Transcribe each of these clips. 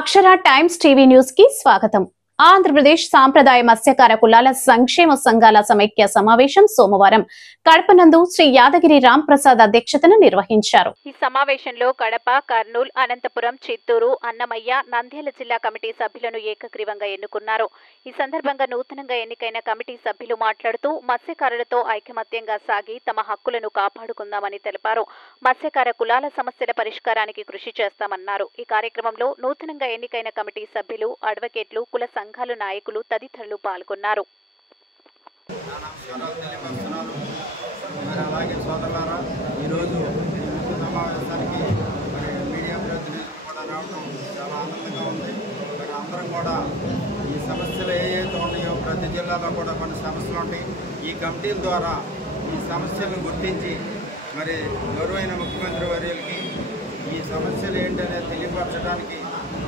అక్షర times TV news కి స్వాగతం। ఆంధ్రప్రదేశ్ సాంప్రదాయ మత్స్యకార కులాల సంక్షేమ సంఘాల సమైక్య సమావేశం సోమవారం కడపనందు శ్రీ యాదగిరి రామ్ ప్రసాద్ అధ్యక్షతన నిర్వహించారు। ఈ సమావేశంలో కడప, కర్నూలు, అనంతపురం, చిత్తూరు, అన్నమయ్య, నంద్యాల జిల్లా కమిటీ సభ్యులను ఏకగ్రీవంగా ఎన్నుకున్నారు। ఈ సందర్భంగా నూతనంగా ఎన్నికైన కమిటీ సభ్యులు మాట్లాడుతూ మత్స్యకారులతో ఐకమత్యంగా సాగి తమ హక్కులను కాపాడుకుందామని తెలిపారు। మత్స్యకార కులాల సమస్యల పరిష్కారానికి కృషి చేస్తామన్నారు। ఈ కార్యక్రమంలో నూతనంగా ఎన్నికైన కమిటీ సభ్యులు, అడ్వకేట్లు, కుల సంఘాల నాయకులు తదితరులు పాల్గొన్నారు। ఈ సమస్యలు ఏవైతే ఉన్నాయో ప్రతి జిల్లాలో కూడా కొన్ని సమస్యలు ఉంటాయి। ఈ కమిటీల ద్వారా ఈ సమస్యలను గుర్తించి మరి గౌరవైన ముఖ్యమంత్రి వర్యులకి ఈ సమస్యలు ఏంటనేది తెలియపరచడానికి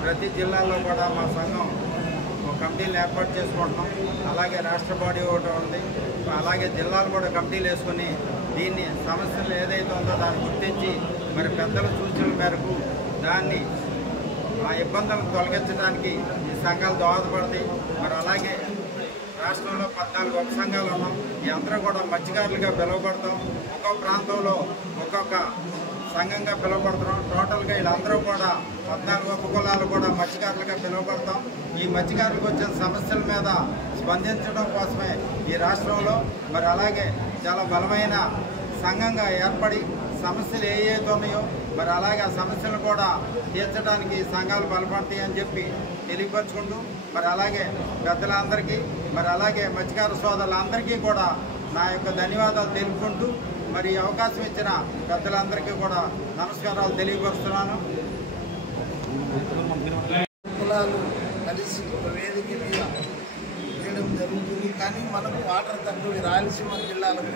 ప్రతి జిల్లాలో కూడా మా సంఘం కమిటీలు ఏర్పాటు చేసుకుంటున్నాం। అలాగే రాష్ట్ర బాడీ ఒకటి ఉంది, అలాగే జిల్లాలు కూడా కమిటీలు వేసుకొని దీన్ని సమస్యలు ఏదైతే ఉందో దాన్ని గుర్తించి మరి పెద్దల సూచనల మేరకు దాన్ని ఆ ఇబ్బందులను తొలగించడానికి ఈ సంఘాలు దోహదపడతాయి। మరి అలాగే రాష్ట్రంలో 14 ఉప సంఘాలు ఉన్నాం। ఈ అందరూ కూడా మత్స్యకారులుగా పిలువబడతాం। ఒక్కొక్క ప్రాంతంలో ఒక్కొక్క సంఘంగా పిలువబడుతున్నాం। టోటల్గా వీళ్ళందరూ కూడా 14 ఉప కులాలు కూడా మత్స్యకారులుగా పిలువబడతాం। ఈ మత్స్యకారులకు వచ్చిన సమస్యల మీద స్పందించడం కోసమే ఈ రాష్ట్రంలో మరి అలాగే చాలా బలమైన సంఘంగా ఏర్పడి సమస్యలు ఏవైతే ఉన్నాయో మరి అలాగే ఆ సమస్యలు కూడా తీర్చడానికి సంఘాలు బలపడతాయి అని చెప్పి తెలియపరచుకుంటూ మరి అలాగే పెద్దలందరికీ మరి అలాగే మత్స్యకార సోదరులందరికీ కూడా నా యొక్క ధన్యవాదాలు తెలుపుకుంటూ మరి అవకాశం ఇచ్చిన పెద్దలందరికీ కూడా నమస్కారాలు తెలియపరుస్తున్నాను। కులాలు కలిసి ఒక వేదిక మీద చేయడం జరుగుతుంది। కానీ మనకు వాటర్ తక్కువ రాయలసీమ జిల్లాలకు,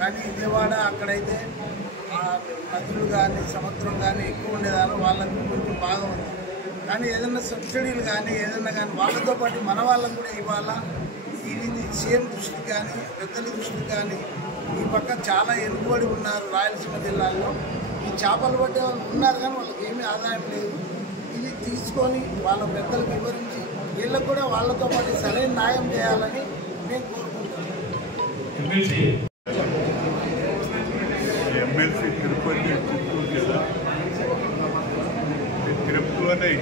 కానీ విజయవాడ అక్కడైతే నదులు కానీ సముద్రం కానీ ఎక్కువ ఉండేదాన్ని వాళ్ళకు కొంచెం బాగా ఉంది। కానీ ఏదైనా సబ్సిడీలు కానీ ఏదైనా కానీ వాళ్ళతో పాటు మన వాళ్ళకు కూడా ఇవ్వాలా, ఇది సీఎం దృష్టికి కానీ పెద్దల దృష్టికి కానీ ఈ పక్క చాలా వెనుకబడి ఉన్నారు రాయలసీమ జిల్లాల్లో। ఈ చేపలు పట్టే వాళ్ళు ఉన్నారు కానీ వాళ్ళకి ఏమీ ఆదాయం లేదు। ఇది తీసుకొని వాళ్ళ పెద్దలకు వివరించి వీళ్ళకు కూడా వాళ్ళతో పాటు సరైన న్యాయం చేయాలని మేము కోరుకుంటున్నాం। ఎమ్మెల్సీ తిరుపతి చిత్తూరు జిల్లా తిరుపతిలోనే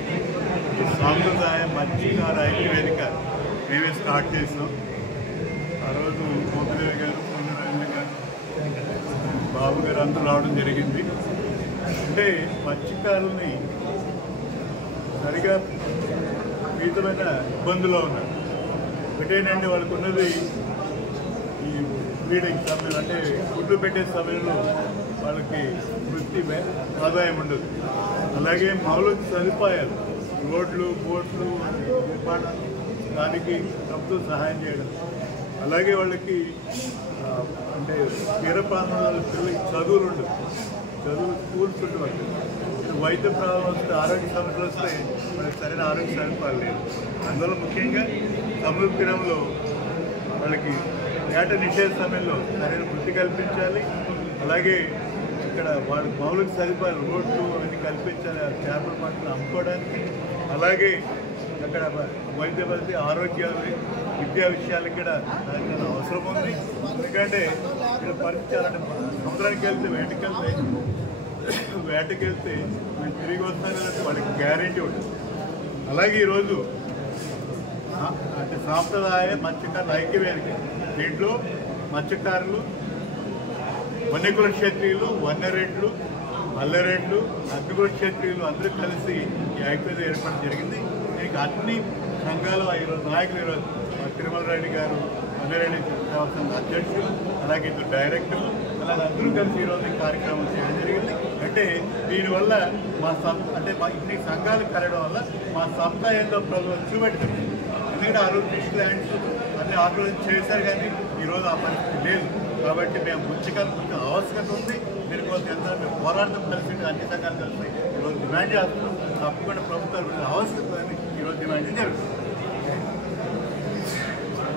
సాంప్రదాయ మత్స్యకార ఐక్యవేదిక మేమే స్టార్ట్ చేసాం। ఆ రోజు మోపిదేవి గారు, పొంగరాజు గారు, బాబు గారు అందరూ రావడం జరిగింది। అంటే మత్స్యకారుల్ని సరిగా వివిధమైన ఇబ్బందుల్లో ఉన్నారు। ఒకటేనండి వాళ్ళకు ఉన్నది ఈ బ్రీడింగ్ సమయంలో, అంటే గుడ్లు పెట్టే సమయంలో వాళ్ళకి వృత్తి ఆదాయం ఉండదు। అలాగే మౌలిక సదుపాయాలు, రోడ్లు, బోట్లు, నిర్మాణాలు, దానికి ప్రభుత్వం సహాయం చేయడం, అలాగే వాళ్ళకి అంటే తీర ప్రాంతాల పిల్లలకి చదువులు ఉండదు, స్కూల్స్ ఉండవు, వైద్య ప్రాబ్లం వస్తే, ఆరోగ్య సమస్యలు వస్తే మనకి సరైన ఆరోగ్య సదుపాయాలు లేదు। అందువల్ల ముఖ్యంగా సముద్ర తీరంలో వాళ్ళకి వేట నిషేధ సమయంలో సరైన వృత్తి కల్పించాలి। అలాగే ఇక్కడ వాళ్ళకి మౌలిక సదుపాయాలు, రోడ్లు అవన్నీ కల్పించాలి ఆ చేపల పంటలు అమ్ముకోవడానికి। అలాగే అక్కడ వైద్య పరిస్థితి, ఆరోగ్యాలు, విద్యా విషయాలకు కూడా దానికి అవసరం ఉంది। ఎందుకంటే ఇక్కడ పరిస్థితి అలాంటి సముద్రానికి వెళ్తే వేటకెళ్తే మేము తిరిగి వస్తానంటే వాళ్ళకి గ్యారెంటీ ఉంటుంది। అలాగే ఈరోజు అంటే సాంప్రదాయ మత్స్యకారుల ఐక్యవేదిక, దీంట్లో మత్స్యకారులు, వన్యకుల క్షత్రియులు, వన్యరెడ్లు, మల్లెరెడ్లు, అగ్నికుల క్షత్రియులు అందరూ కలిసి ఈ ఐక్యవేదిక ఏర్పడడం జరిగింది। దీనికి అన్ని సంఘాలు ఈరోజు నాయకులు, ఈరోజు తిరుమల రెడ్డి గారు, వన్యరెడ్డి సంఘ అధ్యక్షులు, అలాగే ఇద్దరు డైరెక్టర్లు, అలాగే అందరూ కలిసి ఈరోజు ఈ కార్యక్రమం చేయడం జరిగింది। అంటే దీనివల్ల అంటే మా ఇన్ని సంఘాలు కలగడం వల్ల మా సంస్థ ఏందో ప్రభుత్వం చూపెట్టింది। ఎందుకంటే ఆ రోజు ఫిష్ ల్యాండ్స్ అన్ని ఆక్రమణ చేశారు, కానీ ఈరోజు ఆ పరిస్థితి లేదు। కాబట్టి మేము మత్స్యకారులకు కొంచెం ఆవశ్యకత ఉంది, దీనికోసం ఎంత మేము పోరాటం కలిసి అన్ని సంఘాలు కలిసి ఈరోజు డిమాండ్ చేస్తున్నాం। తప్పకుండా ప్రభుత్వాలు ఆవశ్యకత అని ఈరోజు డిమాండ్ జరుగుతుంది।